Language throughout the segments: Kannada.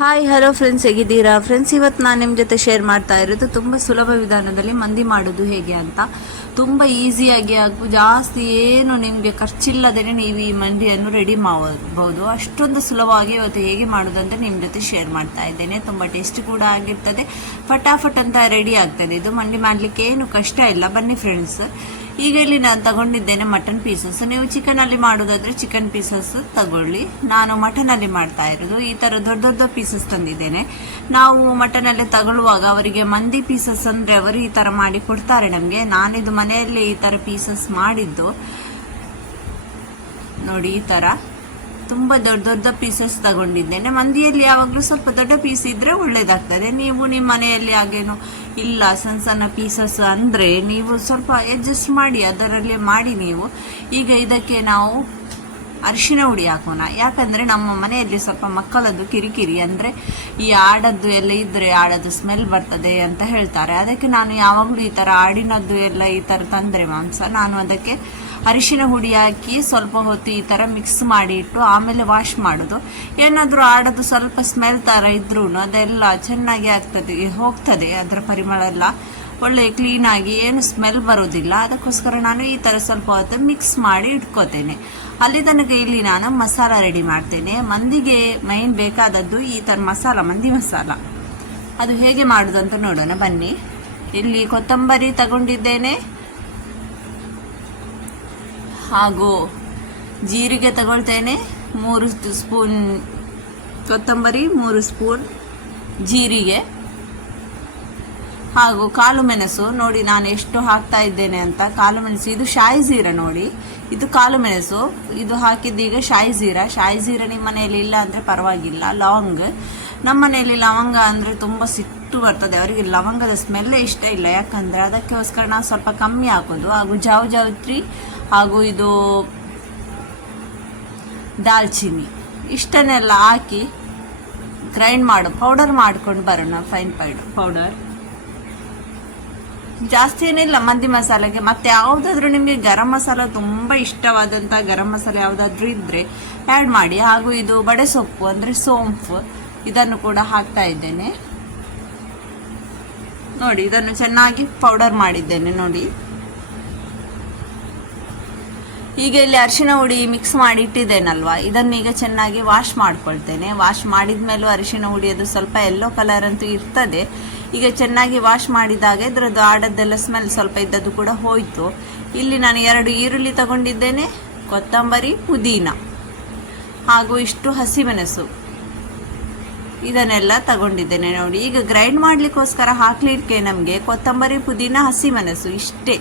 ಹಾಯ್ ಹಲೋ ಫ್ರೆಂಡ್ಸ್, ಹೇಗಿದ್ದೀರಾ ಫ್ರೆಂಡ್ಸ್? ಇವತ್ತು ನಾನು ನಿಮ್ಮ ಜೊತೆ ಶೇರ್ ಮಾಡ್ತಾ ಇರೋದು ತುಂಬ ಸುಲಭ ವಿಧಾನದಲ್ಲಿ ಮಂದಿ ಮಾಡೋದು ಹೇಗೆ ಅಂತ. ತುಂಬ ಈಸಿಯಾಗಿ ಹಾಗೂ ಜಾಸ್ತಿ ಏನು ನಿಮಗೆ ಖರ್ಚಿಲ್ಲದೇ ನೀವು ಈ ಮಂದಿಯನ್ನು ರೆಡಿ ಮಾಡಬಹುದು. ಅಷ್ಟೊಂದು ಸುಲಭವಾಗಿ ಇವತ್ತು ಹೇಗೆ ಮಾಡೋದು ಅಂತ ನಿಮ್ಮ ಜೊತೆ ಶೇರ್ ಮಾಡ್ತಾ ಇದ್ದೇನೆ. ತುಂಬ ಟೇಸ್ಟಿ ಕೂಡ ಆಗಿರ್ತದೆ, ಫಟಾಫಟ್ ಅಂತ ರೆಡಿ ಆಗ್ತದೆ. ಇದು ಮಂಡಿ ಮಾಡಲಿಕ್ಕೆ ಏನು ಕಷ್ಟ ಇಲ್ಲ. ಬನ್ನಿ ಫ್ರೆಂಡ್ಸ್. ಈಗ ಇಲ್ಲಿ ನಾನು ತಗೊಂಡಿದ್ದೇನೆ ಮಟನ್ ಪೀಸಸ್. ನೀವು ಚಿಕನಲ್ಲಿ ಮಾಡೋದಾದ್ರೆ ಚಿಕನ್ ಪೀಸಸ್ ತಗೊಳ್ಳಿ. ನಾನು ಮಟನಲ್ಲಿ ಮಾಡ್ತಾ ಇರೋದು. ಈ ಥರ ದೊಡ್ಡ ದೊಡ್ಡ ಪೀಸಸ್ ತಂದಿದ್ದೇನೆ. ನಾವು ಮಟನಲ್ಲಿ ತಗೊಳ್ಳುವಾಗ ಅವರಿಗೆ ಮಂದಿ ಪೀಸಸ್ ಅಂದರೆ ಅವರು ಈ ಥರ ಮಾಡಿ ಕೊಡ್ತಾರೆ ನಮಗೆ. ನಾನಿದು ಮನೆಯಲ್ಲಿ ಈ ಥರ ಪೀಸಸ್ ಮಾಡಿದ್ದು ನೋಡಿ. ಈ ಥರ ತುಂಬ ದೊಡ್ಡ ದೊಡ್ಡ ಪೀಸಸ್ ತಗೊಂಡಿದ್ದೇನೆ. ಮಂದಿಯಲ್ಲಿ ಯಾವಾಗಲೂ ಸ್ವಲ್ಪ ದೊಡ್ಡ ಪೀಸ್ ಇದ್ದರೆ ಒಳ್ಳೇದಾಗ್ತದೆ. ನೀವು ನಿಮ್ಮ ಮನೆಯಲ್ಲಿ ಹಾಗೇನು ಇಲ್ಲ ಸಣ್ಣ ಸಣ್ಣ ಪೀಸಸ್ ಅಂದರೆ ನೀವು ಸ್ವಲ್ಪ ಅಡ್ಜಸ್ಟ್ ಮಾಡಿ ಅದರಲ್ಲಿ ಮಾಡಿ ನೀವು. ಈಗ ಇದಕ್ಕೆ ನಾವು ಅರಿಶಿನ ಹುಡಿ ಹಾಕೋಣ. ಯಾಕಂದರೆ ನಮ್ಮ ಮನೆಯಲ್ಲಿ ಸ್ವಲ್ಪ ಮಕ್ಕಳದ್ದು ಕಿರಿಕಿರಿ, ಅಂದರೆ ಈ ಆಡದ್ದು ಎಲ್ಲ ಇದ್ದರೆ ಆಡದ್ದು ಸ್ಮೆಲ್ ಬರ್ತದೆ ಅಂತ ಹೇಳ್ತಾರೆ. ಅದಕ್ಕೆ ನಾನು ಯಾವಾಗಲೂ ಈ ಥರ ಆಡಿನದ್ದು ಎಲ್ಲ ಈ ಥರ ತಂದರೆ ಮಾಂಸ, ನಾನು ಅದಕ್ಕೆ ಅರಿಶಿನ ಹುಡಿ ಹಾಕಿ ಸ್ವಲ್ಪ ಹೊತ್ತು ಈ ಥರ ಮಿಕ್ಸ್ ಮಾಡಿ ಇಟ್ಟು ಆಮೇಲೆ ವಾಶ್ ಮಾಡೋದು. ಏನಾದರೂ ಆಡೋದು ಸ್ವಲ್ಪ ಸ್ಮೆಲ್ ಥರ ಇದ್ರೂ ಅದೆಲ್ಲ ಚೆನ್ನಾಗಿ ಹೋಗ್ತದೆ. ಅದರ ಪರಿಮಳ ಎಲ್ಲ ಒಳ್ಳೆ ಕ್ಲೀನಾಗಿ ಏನು ಸ್ಮೆಲ್ ಬರೋದಿಲ್ಲ. ಅದಕ್ಕೋಸ್ಕರ ನಾನು ಈ ಥರ ಸ್ವಲ್ಪ ಹೊತ್ತು ಮಿಕ್ಸ್ ಮಾಡಿ ಇಟ್ಕೋತೇನೆ. ಅಲ್ಲಿ ತನಕ ಇಲ್ಲಿ ನಾನು ಮಸಾಲ ರೆಡಿ ಮಾಡ್ತೇನೆ. ಮಂದಿಗೆ ಮೈನ್ ಬೇಕಾದದ್ದು ಈ ಥರ ಮಸಾಲ, ಮಂದಿ ಮಸಾಲ. ಅದು ಹೇಗೆ ಮಾಡೋದು ಅಂತ ನೋಡೋಣ ಬನ್ನಿ. ಇಲ್ಲಿ ಕೊತ್ತಂಬರಿ ತಗೊಂಡಿದ್ದೇನೆ, ಹಾಗೂ ಜೀರಿಗೆ ತಗೊಳ್ತೇನೆ. 3 ಸ್ಪೂನ್ ಕೊತ್ತಂಬರಿ, 3 ಸ್ಪೂನ್ ಜೀರಿಗೆ, ಹಾಗೂ ಕಾಳು ಮೆಣಸು. ನೋಡಿ ನಾನು ಎಷ್ಟು ಹಾಕ್ತಾ ಇದ್ದೇನೆ ಅಂತ. ಕಾಳು ಮೆಣಸು ಇದು ಶಾಯಿ ಜೀರ ನೋಡಿ, ಇದು ಕಾಳು ಮೆಣಸು. ಇದು ಹಾಕಿದ್ದೀಗ ಶಾಯಿ ಜೀರ ನಿಮ್ಮ ಮನೆಯಲ್ಲಿ ಇಲ್ಲ ಅಂದರೆ ಪರವಾಗಿಲ್ಲ. ಲವಂಗ, ನಮ್ಮ ಮನೆಯಲ್ಲಿ ಲವಂಗ ಅಂದರೆ ತುಂಬ ಸಿಟ್ಟು ಬರ್ತದೆ ಅವರಿಗೆ. ಲವಂಗದ ಸ್ಮೆಲ್ಲೇ ಇಷ್ಟ ಇಲ್ಲ. ಯಾಕಂದರೆ ಅದಕ್ಕೋಸ್ಕರ ನಾವು ಸ್ವಲ್ಪ ಕಮ್ಮಿ ಹಾಕೋದು. ಹಾಗೂ ಜಾವುತ್ರಿ ಹಾಗೂ ಇದು ದಾಲ್ಚಿನ್ನಿ ಇಷ್ಟನ್ನೆಲ್ಲ ಹಾಕಿ ಗ್ರೈಂಡ್ ಪೌಡರ್ ಮಾಡ್ಕೊಂಡು ಬರೋಣ. ಫೈನ್ ಪೌಡರ್ ಜಾಸ್ತಿ ಏನಿಲ್ಲ ಮಂದಿ ಮಸಾಲೆಗೆ. ಮತ್ತು ಯಾವುದಾದ್ರೂ ನಿಮಗೆ ಗರಂ ಮಸಾಲ ತುಂಬ ಇಷ್ಟವಾದಂಥ ಗರಂ ಮಸಾಲೆ ಯಾವುದಾದ್ರೂ ಇದ್ದರೆ ಆ್ಯಡ್ ಮಾಡಿ. ಹಾಗೂ ಇದು ಬಡೆ ಸೊಪ್ಪು ಅಂದರೆ ಸೋಂಪು, ಇದನ್ನು ಕೂಡ ಹಾಕ್ತಾ ಇದ್ದೇನೆ ನೋಡಿ. ಇದನ್ನು ಚೆನ್ನಾಗಿ ಪೌಡರ್ ಮಾಡಿದ್ದೇನೆ ನೋಡಿ. ಈಗ ಇಲ್ಲಿ ಅರಿಶಿನ ಹುಡಿ ಮಿಕ್ಸ್ ಮಾಡಿ ಇಟ್ಟಿದ್ದೇನಲ್ವಾ, ಇದನ್ನು ಈಗ ಚೆನ್ನಾಗಿ ವಾಶ್ ಮಾಡ್ಕೊಳ್ತೇನೆ. ವಾಶ್ ಮಾಡಿದ ಮೇಲೂ ಅರಿಶಿನ ಹುಡಿ ಅದು ಸ್ವಲ್ಪ ಯೆಲ್ಲೋ ಕಲರ್ ಅಂತೂ ಇರ್ತದೆ. ಈಗ ಚೆನ್ನಾಗಿ ವಾಶ್ ಮಾಡಿದಾಗ ಇದರದ್ದು ಆಡದ್ದೆಲ್ಲ ಸ್ಮೆಲ್ ಸ್ವಲ್ಪ ಇದ್ದದ್ದು ಕೂಡ ಹೋಯಿತು. ಇಲ್ಲಿ ನಾನು 2 ಈರುಳ್ಳಿ ತಗೊಂಡಿದ್ದೇನೆ, ಕೊತ್ತಂಬರಿ, ಪುದೀನ ಹಾಗೂ ಇಷ್ಟು ಹಸಿಮೆಣಸು ಇದನ್ನೆಲ್ಲ ತಗೊಂಡಿದ್ದೇನೆ ನೋಡಿ. ಈಗ ಗ್ರೈಂಡ್ ಮಾಡಲಿಕ್ಕೋಸ್ಕರ ಹಾಕ್ಲಿಕ್ಕೆ ನಮಗೆ ಕೊತ್ತಂಬರಿ, ಪುದೀನ, ಹಸಿಮೆಣಸು ಇಷ್ಟೇ.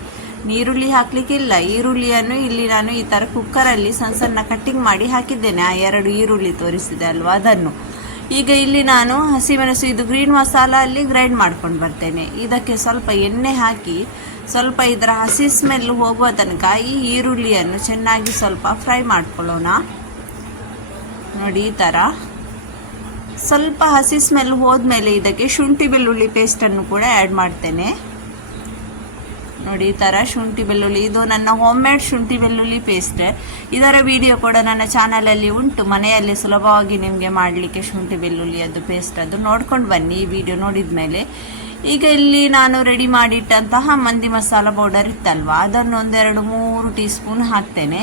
ನೀರುಳ್ಳಿ ಹಾಕ್ಲಿಕ್ಕಿಲ್ಲ. ಈರುಳ್ಳಿಯನ್ನು ಇಲ್ಲಿ ನಾನು ಈ ಥರ ಕುಕ್ಕರಲ್ಲಿ ಸಣ್ಣ ಸಣ್ಣ ಕಟ್ಟಿಂಗ್ ಮಾಡಿ ಹಾಕಿದ್ದೇನೆ. ಆ 2 ಈರುಳ್ಳಿ ತೋರಿಸಿದೆ ಅಲ್ವಾ, ಅದನ್ನು. ಈಗ ಇಲ್ಲಿ ನಾನು ಹಸಿಮೆಣಸು ಇದು ಗ್ರೀನ್ ಮಸಾಲ ಅಲ್ಲಿ ಗ್ರೈಂಡ್ ಮಾಡ್ಕೊಂಡು ಬರ್ತೇನೆ. ಇದಕ್ಕೆ ಸ್ವಲ್ಪ ಎಣ್ಣೆ ಹಾಕಿ ಸ್ವಲ್ಪ ಇದರ ಹಸಿ ಸ್ಮೆಲ್ ಹೋಗುವ ತನಕ ಈ ಈರುಳ್ಳಿಯನ್ನು ಚೆನ್ನಾಗಿ ಸ್ವಲ್ಪ ಫ್ರೈ ಮಾಡ್ಕೊಳ್ಳೋಣ ನೋಡಿ. ಈ ಥರ ಸ್ವಲ್ಪ ಹಸಿ ಸ್ಮೆಲ್ ಹೋದ್ಮೇಲೆ ಇದಕ್ಕೆ ಶುಂಠಿ ಬೆಳ್ಳುಳ್ಳಿ ಪೇಸ್ಟನ್ನು ಕೂಡ ಆ್ಯಡ್ ಮಾಡ್ತೇನೆ ನೋಡಿ. ಈ ಥರ ಶುಂಠಿ ಬೆಳ್ಳುಳ್ಳಿ, ಇದು ನನ್ನ ಹೋಮ್ ಮೇಡ್ ಶುಂಠಿ ಬೆಳ್ಳುಳ್ಳಿ ಪೇಸ್ಟ್. ಇದರ ವಿಡಿಯೋ ಕೂಡ ನನ್ನ ಚಾನಲಲ್ಲಿ ಉಂಟು. ಮನೆಯಲ್ಲಿ ಸುಲಭವಾಗಿ ನಿಮಗೆ ಮಾಡಲಿಕ್ಕೆ ಶುಂಠಿ ಬೆಳ್ಳುಳ್ಳಿಯದ್ದು ಪೇಸ್ಟ್, ಅದು ನೋಡ್ಕೊಂಡು ಬನ್ನಿ ಈ ವಿಡಿಯೋ ನೋಡಿದ ಮೇಲೆ. ಈಗ ಇಲ್ಲಿ ನಾನು ರೆಡಿ ಮಾಡಿಟ್ಟಂತಹ ಮಂದಿ ಮಸಾಲ ಪೌಡರ್ ಇತ್ತಲ್ವ, ಅದನ್ನು 1-2-3 ಟೀ ಸ್ಪೂನ್ ಹಾಕ್ತೇನೆ.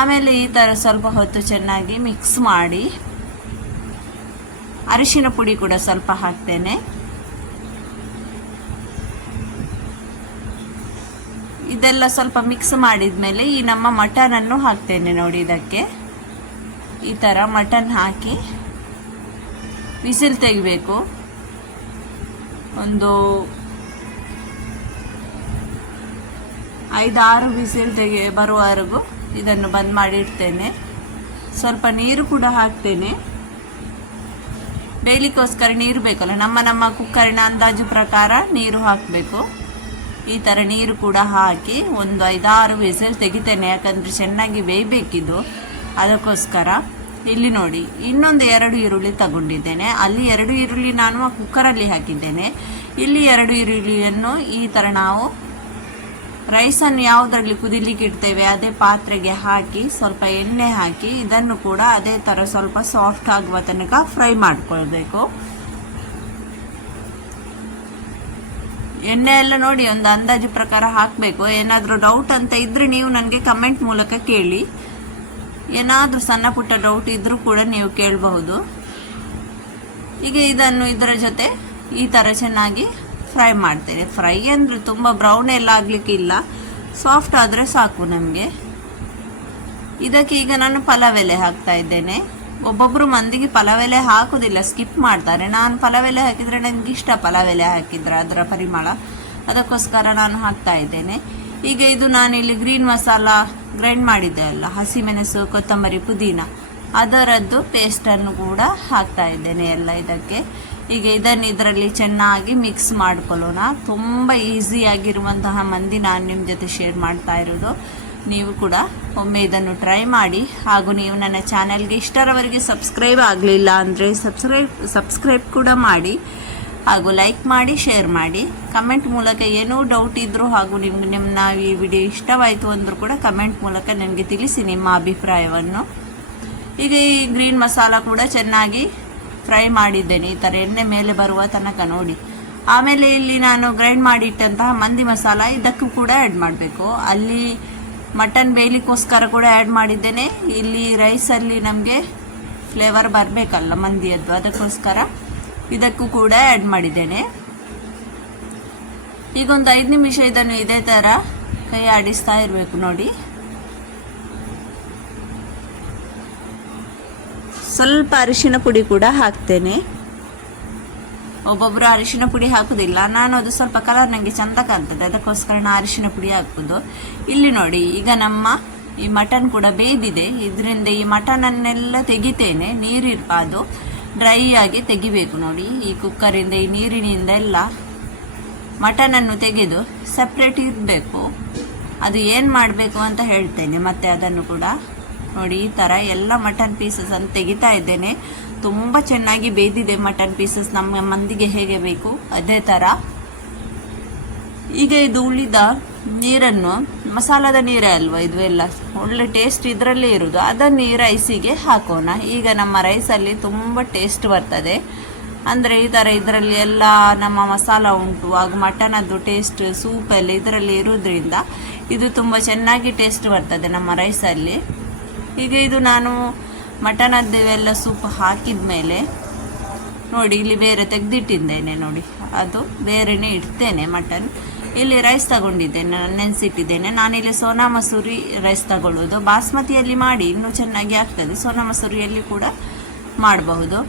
ಆಮೇಲೆ ಈ ಥರ ಸ್ವಲ್ಪ ಹೊತ್ತು ಚೆನ್ನಾಗಿ ಮಿಕ್ಸ್ ಮಾಡಿ ಅರಿಶಿನ ಪುಡಿ ಕೂಡ ಸ್ವಲ್ಪ ಹಾಕ್ತೇನೆ. ಇದೆಲ್ಲ ಸ್ವಲ್ಪ ಮಿಕ್ಸ್ ಮಾಡಿದ ಮೇಲೆ ಈ ನಮ್ಮ ಮಟನನ್ನು ಹಾಕ್ತೇನೆ ನೋಡಿ. ಇದಕ್ಕೆ ಈ ಥರ ಮಟನ್ ಹಾಕಿ ವಿಸಿಲ್ ತೆಗಿಬೇಕು. ಒಂದು 5-6 ವಿಸಿಲ್ ಬರುವವರೆಗೂ ಇದನ್ನು ಬಂದ್ ಮಾಡಿ ಇಡ್ತೇನೆ. ಸ್ವಲ್ಪ ನೀರು ಕೂಡ ಹಾಕ್ತೇನೆ. ಡೈಲಿಗೋಸ್ಕರ ನೀರು ಬೇಕಲ್ಲ, ನಮ್ಮ ಕುಕ್ಕರಿನ ಅಂದಾಜು ಪ್ರಕಾರ ನೀರು ಹಾಕಬೇಕು. ಈ ಥರ ನೀರು ಕೂಡ ಹಾಕಿ ಒಂದು 5-6 ವಿಸಿಲ್ ತೆಗಿತೇನೆ. ಯಾಕಂದರೆ ಚೆನ್ನಾಗಿ ಬೇಯಬೇಕಿದ್ದು, ಅದಕ್ಕೋಸ್ಕರ. ಇಲ್ಲಿ ನೋಡಿ, ಇನ್ನೊಂದು 2 ಈರುಳ್ಳಿ ತಗೊಂಡಿದ್ದೇನೆ. ಅಲ್ಲಿ 2 ಈರುಳ್ಳಿ ನಾನು ಕುಕ್ಕರಲ್ಲಿ ಹಾಕಿದ್ದೇನೆ. ಇಲ್ಲಿ 2 ಈರುಳ್ಳಿಯನ್ನು ಈ ಥರ ನಾವು ರೈಸನ್ನು ಯಾವುದರಲ್ಲಿ ಕುದಿಲಿಕ್ಕೆ ಇಡ್ತೇವೆ ಅದೇ ಪಾತ್ರೆಗೆ ಹಾಕಿ ಸ್ವಲ್ಪ ಎಣ್ಣೆ ಹಾಕಿ ಇದನ್ನು ಕೂಡ ಅದೇ ಥರ ಸ್ವಲ್ಪ ಸಾಫ್ಟ್ ಆಗುವ ತನಕ ಫ್ರೈ ಮಾಡ್ಕೊಳ್ಬೇಕು. ಎಣ್ಣೆ ಎಲ್ಲ ನೋಡಿ ಒಂದು ಅಂದಾಜು ಪ್ರಕಾರ ಹಾಕಬೇಕು. ಏನಾದರೂ ಡೌಟ್ ಅಂತ ಇದ್ರೆ ನೀವು ನನಗೆ ಕಮೆಂಟ್ ಮೂಲಕ ಕೇಳಿ. ಏನಾದರೂ ಸಣ್ಣ ಪುಟ್ಟ ಡೌಟ್ ಇದ್ರೂ ಕೂಡ ನೀವು ಕೇಳಬಹುದು. ಈಗ ಇದನ್ನು ಇದರ ಜೊತೆ ಈ ಥರ ಚೆನ್ನಾಗಿ ಫ್ರೈ ಮಾಡ್ತೇನೆ. ಫ್ರೈ ಅಂದರೆ ತುಂಬ ಬ್ರೌನ್ ಎಲ್ಲ ಆಗಲಿಕ್ಕಿಲ್ಲ, ಸಾಫ್ಟ್ ಆದರೆ ಸಾಕು ನಮಗೆ. ಇದಕ್ಕೆ ಈಗ ನಾನು ಪಲಾವ್ ಎಲೆ ಹಾಕ್ತಾ ಇದ್ದೇನೆ. ಒಬ್ಬೊಬ್ಬರು ಮಂದಿಗೆ ಪಲಾವ್ ಎಲೆ ಹಾಕೋದಿಲ್ಲ, ಸ್ಕಿಪ್ ಮಾಡ್ತಾರೆ. ನಾನು ಪಲಾವ್ ಎಲೆ ಹಾಕಿದರೆ ನನಗೆ ಇಷ್ಟ, ಪಲಾವ್ ಎಲೆ ಹಾಕಿದ್ರೆ ಅದರ ಪರಿಮಳ, ಅದಕ್ಕೋಸ್ಕರ ನಾನು ಹಾಕ್ತಾ ಇದ್ದೇನೆ. ಈಗ ಇದು ನಾನಿಲ್ಲಿ ಗ್ರೀನ್ ಮಸಾಲ ಗ್ರೈಂಡ್ ಮಾಡಿದ್ದೆ ಅಲ್ಲ, ಹಸಿಮೆಣಸು, ಕೊತ್ತಂಬರಿ, ಪುದೀನ, ಅದರದ್ದು ಪೇಸ್ಟನ್ನು ಕೂಡ ಹಾಕ್ತಾ ಇದ್ದೇನೆ ಎಲ್ಲ ಇದಕ್ಕೆ. ಈಗ ಇದನ್ನು ಇದರಲ್ಲಿ ಚೆನ್ನಾಗಿ ಮಿಕ್ಸ್ ಮಾಡ್ಕೊಳ್ಳೋಣ. ತುಂಬ ಈಸಿಯಾಗಿರುವಂತಹ ಮಂದಿ ನಾನು ನಿಮ್ಮ ಜೊತೆ ಶೇರ್ ಮಾಡ್ತಾ ಇರೋದು. ನೀವು ಕೂಡ ಒಮ್ಮೆ ಇದನ್ನು ಟ್ರೈ ಮಾಡಿ. ಹಾಗೂ ನೀವು ನನ್ನ ಚಾನೆಲ್ಗೆ ಇಷ್ಟರವರೆಗೆ ಸಬ್ಸ್ಕ್ರೈಬ್ ಆಗಲಿಲ್ಲ ಅಂದರೆ ಸಬ್ಸ್ಕ್ರೈಬ್ ಕೂಡ ಮಾಡಿ, ಹಾಗೂ ಲೈಕ್ ಮಾಡಿ, ಶೇರ್ ಮಾಡಿ. ಕಮೆಂಟ್ ಮೂಲಕ ಏನೋ ಡೌಟ್ ಇದ್ದರೂ ಹಾಗೂ ನಿಮ್ಮ ಈ ವಿಡಿಯೋ ಇಷ್ಟವಾಯಿತು ಅಂದರೂ ಕೂಡ ಕಮೆಂಟ್ ಮೂಲಕ ನನಗೆ ತಿಳಿಸಿ ನಿಮ್ಮ ಅಭಿಪ್ರಾಯವನ್ನು. ಈಗ ಈ ಗ್ರೀನ್ ಮಸಾಲ ಕೂಡ ಚೆನ್ನಾಗಿ ಫ್ರೈ ಮಾಡಿದ್ದೇನೆ, ಈ ಥರ ಎಣ್ಣೆ ಮೇಲೆ ಬರುವ ತನಕ ನೋಡಿ. ಆಮೇಲೆ ಇಲ್ಲಿ ನಾನು ಗ್ರೈಂಡ್ ಮಾಡಿಟ್ಟಂತಹ ಮಂದಿ ಮಸಾಲ ಇದಕ್ಕೂ ಕೂಡ ಆ್ಯಡ್ ಮಾಡಬೇಕು. ಅಲ್ಲಿ ಮಟನ್ ಬೇಯಲಿಕ್ಕೋಸ್ಕರ ಕೂಡ ಆ್ಯಡ್ ಮಾಡಿದ್ದೇನೆ. ಇಲ್ಲಿ ರೈಸಲ್ಲಿ ನಮಗೆ ಫ್ಲೇವರ್ ಬರಬೇಕಲ್ಲ ಮಂದಿಯದ್ದು, ಅದಕ್ಕೋಸ್ಕರ ಇದಕ್ಕೂ ಕೂಡ ಆ್ಯಡ್ ಮಾಡಿದ್ದೇನೆ. ಈಗ ಒಂದು 5 ನಿಮಿಷ ಇದನ್ನು ಇದೇ ಥರ ಕೈ ಆಡಿಸ್ತಾ ಇರಬೇಕು ನೋಡಿ. ಸ್ವಲ್ಪ ಅರಿಶಿನ ಪುಡಿ ಕೂಡ ಹಾಕ್ತೇನೆ. ಒಬ್ಬೊಬ್ಬರು ಅರಿಶಿನ ಪುಡಿ ಹಾಕೋದಿಲ್ಲ, ನಾನು ಅದು ಸ್ವಲ್ಪ ಕಲರ್ ನನಗೆ ಚಂದ ಕಾಣ್ತದೆ, ಅದಕ್ಕೋಸ್ಕರ ನಾನು ಅರಿಶಿನ ಪುಡಿ ಹಾಕೋದು. ಇಲ್ಲಿ ನೋಡಿ, ಈಗ ನಮ್ಮ ಈ ಮಟನ್ ಕೂಡ ಬೇಯ್ದಿದೆ. ಇದರಿಂದ ಈ ಮಟನನ್ನೆಲ್ಲ ತೆಗಿತೇನೆ, ನೀರಿರಬಾರ್ದು, ಡ್ರೈ ಆಗಿ ತೆಗಿಬೇಕು ನೋಡಿ. ಈ ಕುಕ್ಕರಿಂದ ಈ ನೀರಿನಿಂದ ಎಲ್ಲ ಮಟನನ್ನು ತೆಗೆದು ಸಪ್ರೇಟ್ ಇರಬೇಕು. ಅದು ಏನು ಮಾಡಬೇಕು ಅಂತ ಹೇಳ್ತೇನೆ ಮತ್ತೆ ಅದನ್ನು ಕೂಡ ನೋಡಿ. ಈ ಥರ ಎಲ್ಲ ಮಟನ್ ಪೀಸಸ್ ಅನ್ನು ತೆಗಿತಾ ಇದ್ದೇನೆ. ತುಂಬ ಚೆನ್ನಾಗಿ ಬೇಯ್ದಿದೆ ಮಟನ್ ಪೀಸಸ್, ನಮ್ಮ ಮಂದಿಗೆ ಹೇಗೆ ಬೇಕು ಅದೇ ಥರ. ಈಗ ಇದು ಉಳಿದ ನೀರನ್ನು, ಮಸಾಲದ ನೀರೇ ಅಲ್ವಾ ಇದು ಎಲ್ಲ, ಒಳ್ಳೆ ಟೇಸ್ಟ್ ಇದರಲ್ಲೇ ಇರೋದು, ಅದನ್ನು ಈ ರೈಸಿಗೆ ಹಾಕೋಣ. ಈಗ ನಮ್ಮ ರೈಸಲ್ಲಿ ತುಂಬ ಟೇಸ್ಟ್ ಬರ್ತದೆ. ಅಂದರೆ ಈ ಥರ ಇದರಲ್ಲಿ ಎಲ್ಲ ನಮ್ಮ ಮಸಾಲ ಉಂಟು, ಹಾಗೂ ಮಟನದ್ದು ಟೇಸ್ಟ್ ಸೂಪಲ್ಲಿ ಇದರಲ್ಲಿ ಇರೋದ್ರಿಂದ ಇದು ತುಂಬ ಚೆನ್ನಾಗಿ ಟೇಸ್ಟ್ ಬರ್ತದೆ ನಮ್ಮ ರೈಸಲ್ಲಿ. ಈಗ ಇದು ನಾನು ಮಟನದ್ದು ಎಲ್ಲ ಸೂಪ್ ಹಾಕಿದ ಮೇಲೆ ನೋಡಿ, ಇಲ್ಲಿ ಬೇರೆ ತೆಗೆದಿಟ್ಟಿದ್ದೇನೆ ನೋಡಿ, ಅದು ಬೇರೆನೇ ಇಡ್ತೇನೆ ಮಟನ್. ಇಲ್ಲಿ ರೈಸ್ ತಗೊಂಡಿದ್ದೇನೆ, ನಾನು ನೆನೆಸಿಟ್ಟಿದ್ದೇನೆ. ನಾನಿಲ್ಲಿ ಸೋನಾ ಮಸೂರಿ ರೈಸ್ ತಗೊಳ್ಳೋದು. ಬಾಸ್ಮತಿಯಲ್ಲಿ ಮಾಡಿ ಇನ್ನೂ ಚೆನ್ನಾಗಿ ಆಗ್ತದೆ, ಸೋನಾ ಮಸೂರಿಯಲ್ಲಿ ಕೂಡ ಮಾಡಬಹುದು.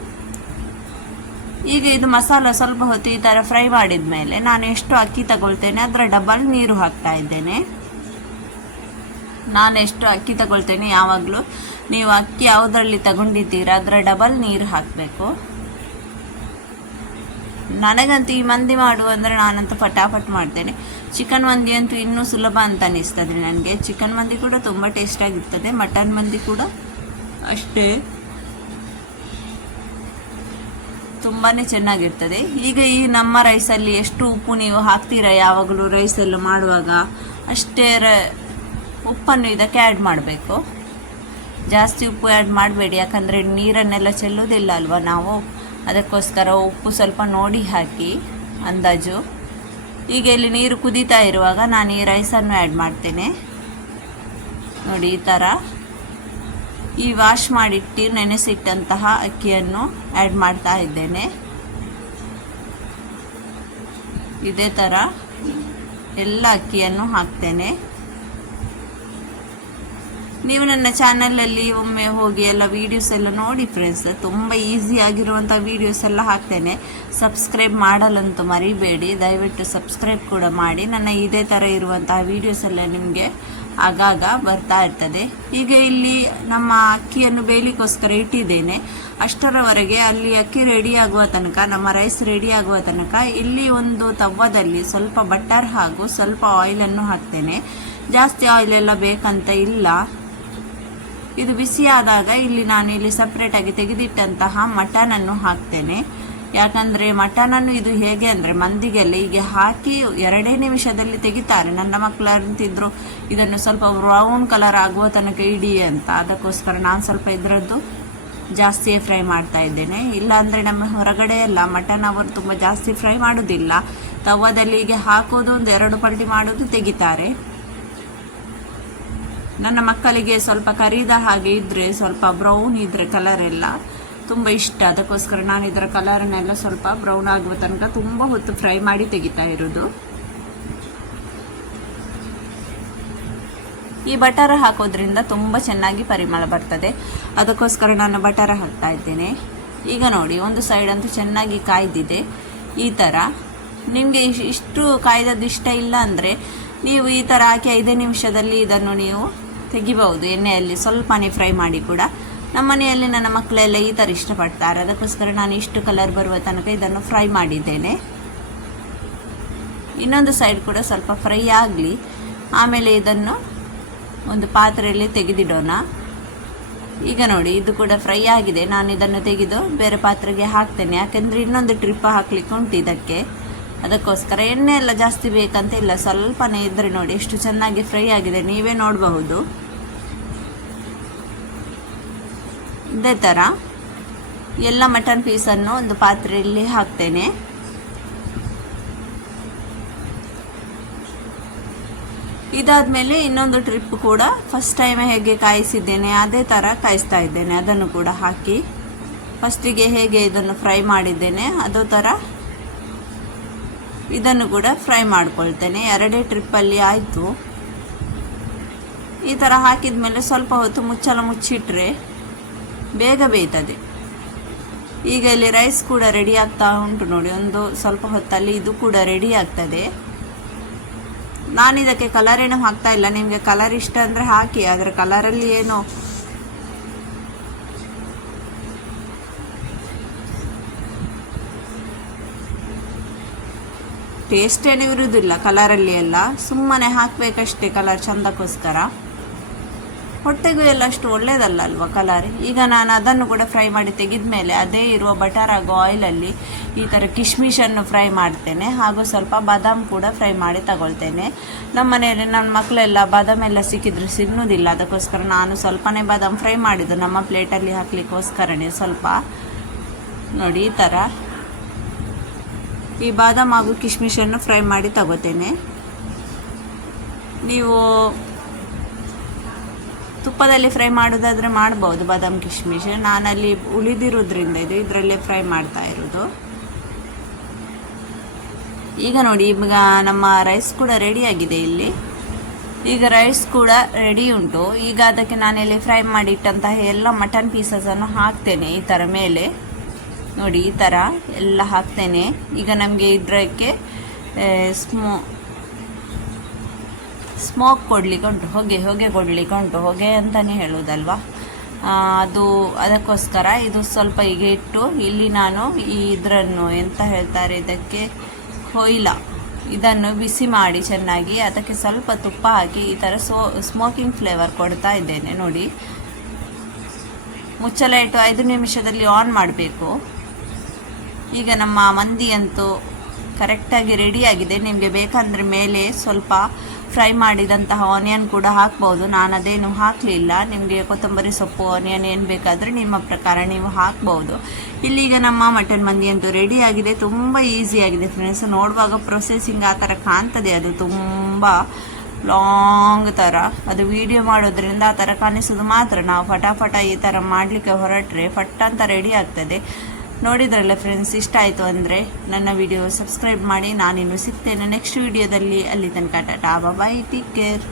ಈಗ ಇದು ಮಸಾಲ ಸ್ವಲ್ಪ ಹೊತ್ತು ಈ ಥರ ಫ್ರೈ ಮಾಡಿದ ಮೇಲೆ ನಾನು ಎಷ್ಟು ಅಕ್ಕಿ ತಗೊಳ್ತೇನೆ ಅದರ ಡಬಲ್ ನೀರು ಹಾಕ್ತಾ ಇದ್ದೇನೆ. ನಾನು ಎಷ್ಟು ಅಕ್ಕಿ ತಗೊಳ್ತೇನೆ, ಯಾವಾಗಲೂ ನೀವು ಅಕ್ಕಿ ಯಾವುದರಲ್ಲಿ ತಗೊಂಡಿದ್ದೀರಾ ಅದರ ಡಬಲ್ ನೀರು ಹಾಕಬೇಕು. ನನಗಂತೂ ಈ ಮಂದಿ ಮಾಡುವಂದರೆ ನಾನಂತೂ ಪಟಾಪಟ್ ಮಾಡ್ತೇನೆ. ಚಿಕನ್ ಮಂದಿ ಅಂತೂ ಇನ್ನೂ ಸುಲಭ ಅಂತ ಅನಿಸ್ತದೆ ನನಗೆ. ಚಿಕನ್ ಮಂದಿ ಕೂಡ ತುಂಬ ಟೇಸ್ಟಾಗಿರ್ತದೆ, ಮಟನ್ ಮಂದಿ ಕೂಡ ಅಷ್ಟೇ ತುಂಬಾ ಚೆನ್ನಾಗಿರ್ತದೆ. ಈಗ ಈ ನಮ್ಮ ರೈಸಲ್ಲಿ ಎಷ್ಟು ಉಪ್ಪು ನೀವು ಹಾಕ್ತೀರಾ ಯಾವಾಗಲೂ ರೈಸೆಲ್ಲ ಮಾಡುವಾಗ, ಅಷ್ಟೇ ಉಪ್ಪನ್ನು ಇದಕ್ಕೆ ಆ್ಯಡ್ ಮಾಡಬೇಕು. ಜಾಸ್ತಿ ಉಪ್ಪು ಆ್ಯಡ್ ಮಾಡಬೇಡಿ, ಯಾಕಂದರೆ ನೀರನ್ನೆಲ್ಲ ಚೆಲ್ಲೋದಿಲ್ಲ ಅಲ್ವಾ ನಾವು, ಅದಕ್ಕೋಸ್ಕರ ಉಪ್ಪು ಸ್ವಲ್ಪ ನೋಡಿ ಹಾಕಿ ಅಂದಾಜು. ಈಗ ಇಲ್ಲಿ ನೀರು ಕುದೀತಾ ಇರುವಾಗ ನಾನು ಈ ರೈಸನ್ನು ಆ್ಯಡ್ ಮಾಡ್ತೇನೆ ನೋಡಿ. ಈ ಥರ ಈ ವಾಶ್ ಮಾಡಿಟ್ಟು ನೆನೆಸಿಟ್ಟಂತಹ ಅಕ್ಕಿಯನ್ನು ಆ್ಯಡ್ ಮಾಡ್ತಾ ಇದ್ದೇನೆ. ಇದೇ ಥರ ಎಲ್ಲ ಅಕ್ಕಿಯನ್ನು ಹಾಕ್ತೇನೆ. ನೀವು ನನ್ನ ಚಾನಲಲ್ಲಿ ಒಮ್ಮೆ ಹೋಗಿ ಎಲ್ಲ ವೀಡಿಯೋಸ್ ಎಲ್ಲ ನೋಡಿ ಫ್ರೆಂಡ್ಸ್, ತುಂಬ ಈಸಿ ಆಗಿರುವಂಥ ವೀಡಿಯೋಸ್ ಎಲ್ಲ ಹಾಕ್ತೇನೆ. ಸಬ್ಸ್ಕ್ರೈಬ್ ಮಾಡಲಂತೂ ಮರಿಬೇಡಿ, ದಯವಿಟ್ಟು ಸಬ್ಸ್ಕ್ರೈಬ್ ಕೂಡ ಮಾಡಿ. ನನ್ನ ಇದೇ ಥರ ಇರುವಂತಹ ವೀಡಿಯೋಸ್ ಎಲ್ಲ ನಿಮಗೆ ಆಗಾಗ ಬರ್ತಾ ಇರ್ತದೆ. ಈಗ ಇಲ್ಲಿ ನಮ್ಮ ಅಕ್ಕಿಯನ್ನು ಬೇಯಲಿಕ್ಕೋಸ್ಕರ ಇಟ್ಟಿದ್ದೇನೆ. ಅಷ್ಟರವರೆಗೆ ಅಲ್ಲಿ ಅಕ್ಕಿ ರೆಡಿ ಆಗುವ ತನಕ, ನಮ್ಮ ರೈಸ್ ರೆಡಿ ಆಗುವ ತನಕ ಇಲ್ಲಿ ಒಂದು ತವ್ವದಲ್ಲಿ ಸ್ವಲ್ಪ ಬಟರ್ ಹಾಗೂ ಸ್ವಲ್ಪ ಆಯಿಲನ್ನು ಹಾಕ್ತೇನೆ. ಜಾಸ್ತಿ ಆಯಿಲೆಲ್ಲ ಬೇಕಂತ ಇಲ್ಲ. ಇದು ಬಿಸಿಯಾದಾಗ ಇಲ್ಲಿ ನಾನು ಸಪ್ರೇಟಾಗಿ ತೆಗೆದಿಟ್ಟಂತಹ ಮಟನನ್ನು ಹಾಕ್ತೇನೆ. ಯಾಕಂದರೆ ಮಟನನ್ನು ಇದು ಹೇಗೆ ಅಂದರೆ ಮಂದಿಗೆಲ್ಲ ಹೀಗೆ ಹಾಕಿ 2 ನಿಮಿಷದಲ್ಲಿ ತೆಗಿತಾರೆ. ನನ್ನ ಮಕ್ಕಳು ಅಂತಿದ್ರು ಇದನ್ನು ಸ್ವಲ್ಪ ಬ್ರೌನ್ ಕಲರ್ ಆಗುವ ತನಕ ಇಡಿ ಅಂತ. ಅದಕ್ಕೋಸ್ಕರ ನಾನು ಸ್ವಲ್ಪ ಇದರದ್ದು ಜಾಸ್ತಿಯೇ ಫ್ರೈ ಮಾಡ್ತಾ ಇದ್ದೇನೆ. ಇಲ್ಲಾಂದರೆ ನಮ್ಮ ಹೊರಗಡೆ ಎಲ್ಲ ಮಟನ್ ಅವರು ತುಂಬ ಜಾಸ್ತಿ ಫ್ರೈ ಮಾಡೋದಿಲ್ಲ, ತವದಲ್ಲಿ ಹೀಗೆ ಹಾಕೋದು 1-2 ಪಲ್ಟಿ ಮಾಡೋದು ತೆಗಿತಾರೆ. ನನ್ನ ಮಕ್ಕಳಿಗೆ ಸ್ವಲ್ಪ ಕರಿದ ಹಾಗೆ ಇದ್ದರೆ, ಸ್ವಲ್ಪ ಬ್ರೌನ್ ಇದ್ದರೆ ಕಲರ್ ಎಲ್ಲ ತುಂಬ ಇಷ್ಟ. ಅದಕ್ಕೋಸ್ಕರ ನಾನು ಇದರ ಕಲರನ್ನೆಲ್ಲ ಸ್ವಲ್ಪ ಬ್ರೌನ್ ಆಗುವ ತನಕ ತುಂಬ ಹೊತ್ತು ಫ್ರೈ ಮಾಡಿ ತೆಗಿತಾ ಇರೋದು. ಈ ಬಟರ್ ಹಾಕೋದ್ರಿಂದ ತುಂಬ ಚೆನ್ನಾಗಿ ಪರಿಮಳ ಬರ್ತದೆ. ಅದಕ್ಕೋಸ್ಕರ ನಾನು ಬಟರ್ ಹಾಕ್ತಾ ಇದ್ದೇನೆ. ಈಗ ನೋಡಿ, ಒಂದು ಸೈಡ್ ಅಂತೂ ಚೆನ್ನಾಗಿ ಕಾಯ್ದಿದೆ. ಈ ಥರ ನಿಮಗೆ ಇಷ್ಟು ಕಾಯ್ದದ್ದು ಇಷ್ಟ ಇಲ್ಲ ಅಂದರೆ ನೀವು ಈ ಥರ ಹಾಕಿ 5 ನಿಮಿಷದಲ್ಲಿ ಇದನ್ನು ನೀವು ತೆಗಿಬಹುದು. ಎಣ್ಣೆಯಲ್ಲಿ ಸ್ವಲ್ಪನೇ ಫ್ರೈ ಮಾಡಿ ಕೂಡ. ನಮ್ಮ ಮನೆಯಲ್ಲಿ ನನ್ನ ಮಕ್ಕಳೆಲ್ಲ ಈ ಥರ ಇಷ್ಟಪಡ್ತಾರೆ. ಅದಕ್ಕೋಸ್ಕರ ನಾನು ಇಷ್ಟು ಕಲರ್ ಬರುವ ತನಕ ಇದನ್ನು ಫ್ರೈ ಮಾಡಿದ್ದೇನೆ. ಇನ್ನೊಂದು ಸೈಡ್ ಕೂಡ ಸ್ವಲ್ಪ ಫ್ರೈ ಆಗಲಿ, ಆಮೇಲೆ ಇದನ್ನು ಒಂದು ಪಾತ್ರೆಯಲ್ಲಿ ತೆಗೆದಿಡೋಣ. ಈಗ ನೋಡಿ, ಇದು ಕೂಡ ಫ್ರೈ ಆಗಿದೆ. ನಾನು ಇದನ್ನು ತೆಗೆದು ಬೇರೆ ಪಾತ್ರೆಗೆ ಹಾಕ್ತೇನೆ, ಯಾಕೆಂದರೆ ಇನ್ನೊಂದು ಟ್ರಿಪ್ ಹಾಕ್ಲಿಕ್ಕೆ ಉಂಟು ಇದಕ್ಕೆ. ಅದಕ್ಕೋಸ್ಕರ ಎಣ್ಣೆ ಎಲ್ಲ ಜಾಸ್ತಿ ಬೇಕಂತ ಇಲ್ಲ, ಸ್ವಲ್ಪನೇ ಇದ್ದರೆ ನೋಡಿ ಎಷ್ಟು ಚೆನ್ನಾಗಿ ಫ್ರೈ ಆಗಿದೆ, ನೀವೇ ನೋಡಬಹುದು. ಇದೇ ಥರ ಎಲ್ಲ ಮಟನ್ ಪೀಸನ್ನು ಒಂದು ಪಾತ್ರೆಯಲ್ಲಿ ಹಾಕ್ತೇನೆ. ಇದಾದಮೇಲೆ ಇನ್ನೊಂದು ಟ್ರಿಪ್ ಕೂಡ ಫಸ್ಟ್ ಟೈಮ್ ಹೇಗೆ ಕಾಯಿಸಿದ್ದೇನೆ ಅದೇ ಥರ ಕಾಯಿಸ್ತಾ ಇದ್ದೇನೆ. ಅದನ್ನು ಕೂಡ ಹಾಕಿ ಫಸ್ಟಿಗೆ ಹೇಗೆ ಇದನ್ನು ಫ್ರೈ ಮಾಡಿದ್ದೇನೆ ಅದೇ ಥರ ಇದನ್ನು ಕೂಡ ಫ್ರೈ ಮಾಡ್ಕೊಳ್ತೇನೆ. 2 ಟ್ರಿಪ್ಪಲ್ಲಿ ಆಯಿತು. ಈ ಥರ ಹಾಕಿದ ಮೇಲೆ ಸ್ವಲ್ಪ ಹೊತ್ತು ಮುಚ್ಚಳ ಮುಚ್ಚಿಟ್ರೆ ಬೇಗ ಬೇಯ್ತದೆ. ಈಗ ಇಲ್ಲಿ ರೈಸ್ ಕೂಡ ರೆಡಿ ಆಗ್ತಾ ಉಂಟು ನೋಡಿ. ಒಂದು ಸ್ವಲ್ಪ ಹೊತ್ತಲ್ಲಿ ಇದು ಕೂಡ ರೆಡಿ ಆಗ್ತದೆ. ನಾನು ಇದಕ್ಕೆ ಕಲರ್ ಏನೂ ಹಾಕ್ತಾ ಇಲ್ಲ. ನಿಮಗೆ ಕಲರ್ ಇಷ್ಟ ಅಂದರೆ ಹಾಕಿ, ಆದರೆ ಕಲರಲ್ಲಿ ಏನು ಟೇಸ್ಟ್ ಏನೂ ಇರುವುದಿಲ್ಲ ಕಲರಲ್ಲಿ ಎಲ್ಲ, ಸುಮ್ಮನೆ ಹಾಕಬೇಕಷ್ಟೇ ಕಲರ್ ಚಂದಕ್ಕೋಸ್ಕರ. ಹೊಟ್ಟೆಗೂ ಎಲ್ಲ ಅಷ್ಟು ಒಳ್ಳೆಯದಲ್ಲ ಅಲ್ವಾ ಕಲರ್. ಈಗ ನಾನು ಅದನ್ನು ಕೂಡ ಫ್ರೈ ಮಾಡಿ ತೆಗೆದ ಮೇಲೆ ಅದೇ ಇರುವ ಬಟರ್ ಹಾಗೂ ಆಯಿಲಲ್ಲಿ ಈ ಥರ ಕಿಶ್ಮಿಶನ್ನು ಫ್ರೈ ಮಾಡ್ತೇನೆ, ಹಾಗೂ ಸ್ವಲ್ಪ ಬಾದಾಮ್ ಕೂಡ ಫ್ರೈ ಮಾಡಿ ತಗೊಳ್ತೇನೆ. ನಮ್ಮ ಮನೆಯಲ್ಲಿ ನನ್ನ ಮಕ್ಕಳೆಲ್ಲ ಬಾದಾಮ್ ಎಲ್ಲ ಸಿಕ್ಕಿದ್ರೆ ಸಿನ್ನೋದಿಲ್ಲ, ಅದಕ್ಕೋಸ್ಕರ ನಾನು ಸ್ವಲ್ಪನೇ ಬಾದಾಮ್ ಫ್ರೈ ಮಾಡಿದ್ದು ನಮ್ಮ ಪ್ಲೇಟಲ್ಲಿ ಹಾಕಲಿಕ್ಕೋಸ್ಕರನೇ. ಸ್ವಲ್ಪ ನೋಡಿ ಈ ಥರ ಈ ಬಾದಾಮ್ ಹಾಗೂ ಕಿಶ್ಮಿಶನ್ನು ಫ್ರೈ ಮಾಡಿ ತಗೋತೇನೆ. ನೀವು ತುಪ್ಪದಲ್ಲಿ ಫ್ರೈ ಮಾಡೋದಾದರೆ ಮಾಡ್ಬೋದು ಬಾದಾಮ್ ಕಿಶ್ಮಿಶ್. ನಾನಲ್ಲಿ ಉಳಿದಿರೋದ್ರಿಂದ ಇದರಲ್ಲೇ ಫ್ರೈ ಮಾಡ್ತಾ ಇರೋದು. ಈಗ ನೋಡಿ, ಈಗ ನಮ್ಮ ರೈಸ್ ಕೂಡ ರೆಡಿಯಾಗಿದೆ ಇಲ್ಲಿ. ಈಗ ರೈಸ್ ಕೂಡ ರೆಡಿ ಉಂಟು. ಈಗ ಅದಕ್ಕೆ ನಾನಿಲ್ಲಿ ಫ್ರೈ ಮಾಡಿಟ್ಟಂತಹ ಎಲ್ಲ ಮಟನ್ ಪೀಸಸನ್ನು ಹಾಕ್ತೇನೆ ಈ ಥರ ಮೇಲೆ. ನೋಡಿ ಈ ಥರ ಎಲ್ಲ ಹಾಕ್ತೇನೆ. ಈಗ ನಮಗೆ ಇದಕ್ಕೆ ಸ್ಮೋಕ್ ಕೊಡಲಿಕ್ಕೆ ಉಂಟು, ಹೊಗೆ ಕೊಡಲಿಕ್ಕೆ ಉಂಟು. ಹೊಗೆ ಅಂತಲೇ ಹೇಳೋದಲ್ವ ಅದು. ಅದಕ್ಕೋಸ್ಕರ ಇದು ಸ್ವಲ್ಪ ಈಗ ಇಟ್ಟು ಇಲ್ಲಿ ನಾನು ಇದನ್ನು ಎಂತ ಹೇಳ್ತಾರೆ ಇದಕ್ಕೆ, ಕೊಯ್ಲ, ಇದನ್ನು ಬಿಸಿ ಮಾಡಿ ಚೆನ್ನಾಗಿ ಅದಕ್ಕೆ ಸ್ವಲ್ಪ ತುಪ್ಪ ಹಾಕಿ ಈ ಥರ ಸ್ಮೋಕಿಂಗ್ ಫ್ಲೇವರ್ ಕೊಡ್ತಾ ಇದ್ದೇನೆ. ನೋಡಿ, ಮುಚ್ಚಳ ಇಟ್ಟು 5 ನಿಮಿಷದಲ್ಲಿ ಆನ್ ಮಾಡಬೇಕು. ಈಗ ನಮ್ಮ ಮಂದಿ ಅಂತೂ ಕರೆಕ್ಟಾಗಿ ರೆಡಿಯಾಗಿದೆ. ನಿಮಗೆ ಬೇಕಂದರೆ ಮೇಲೆ ಸ್ವಲ್ಪ ಫ್ರೈ ಮಾಡಿದಂತಹ ಆನಿಯನ್ ಕೂಡ ಹಾಕ್ಬೋದು. ನಾನು ಅದೇನು ಹಾಕಲಿಲ್ಲ. ನಿಮಗೆ ಕೊತ್ತಂಬರಿ ಸೊಪ್ಪು, ಆನಿಯನ್ ಏನು ಬೇಕಾದರೆ ನಿಮ್ಮ ಪ್ರಕಾರ ನೀವು ಹಾಕ್ಬೋದು. ಇಲ್ಲೀಗ ನಮ್ಮ ಮಟನ್ ಮಂದಿ ಅಂತೂ ರೆಡಿಯಾಗಿದೆ. ತುಂಬ ಈಸಿಯಾಗಿದೆ ಫ್ರೆಂಡ್ಸ್. ನೋಡುವಾಗ ಪ್ರೊಸೆಸಿಂಗ್ ಆ ಥರ ಕಾಣ್ತದೆ, ಅದು ತುಂಬ ಲಾಂಗ್ ಥರ. ಅದು ವಿಡಿಯೋ ಮಾಡೋದ್ರಿಂದ ಆ ಥರ ಕಾಣಿಸೋದು ಮಾತ್ರ. ನಾವು ಫಟಾಫಟ ಈ ಥರ ಮಾಡಲಿಕ್ಕೆ ಹೊರಟ್ರೆ ಫಟ್ ಅಂತ ರೆಡಿ ಆಗ್ತದೆ. ನೋಡಿದ್ರಲ್ಲ ಫ್ರೆಂಡ್ಸ್, ಇಷ್ಟ ಆಯಿತು ಅಂದರೆ ನನ್ನ ವಿಡಿಯೋ ಸಬ್ಸ್ಕ್ರೈಬ್ ಮಾಡಿ. ನಾನಿನ್ನು ಸಿಗ್ತೇನೆ ನೆಕ್ಸ್ಟ್ ವಿಡಿಯೋದಲ್ಲಿ. ಅಲ್ಲಿ ತನಕ ಟಾಟಾ, ಬಾಯ್, ಟೇಕ್ ಕೇರ್.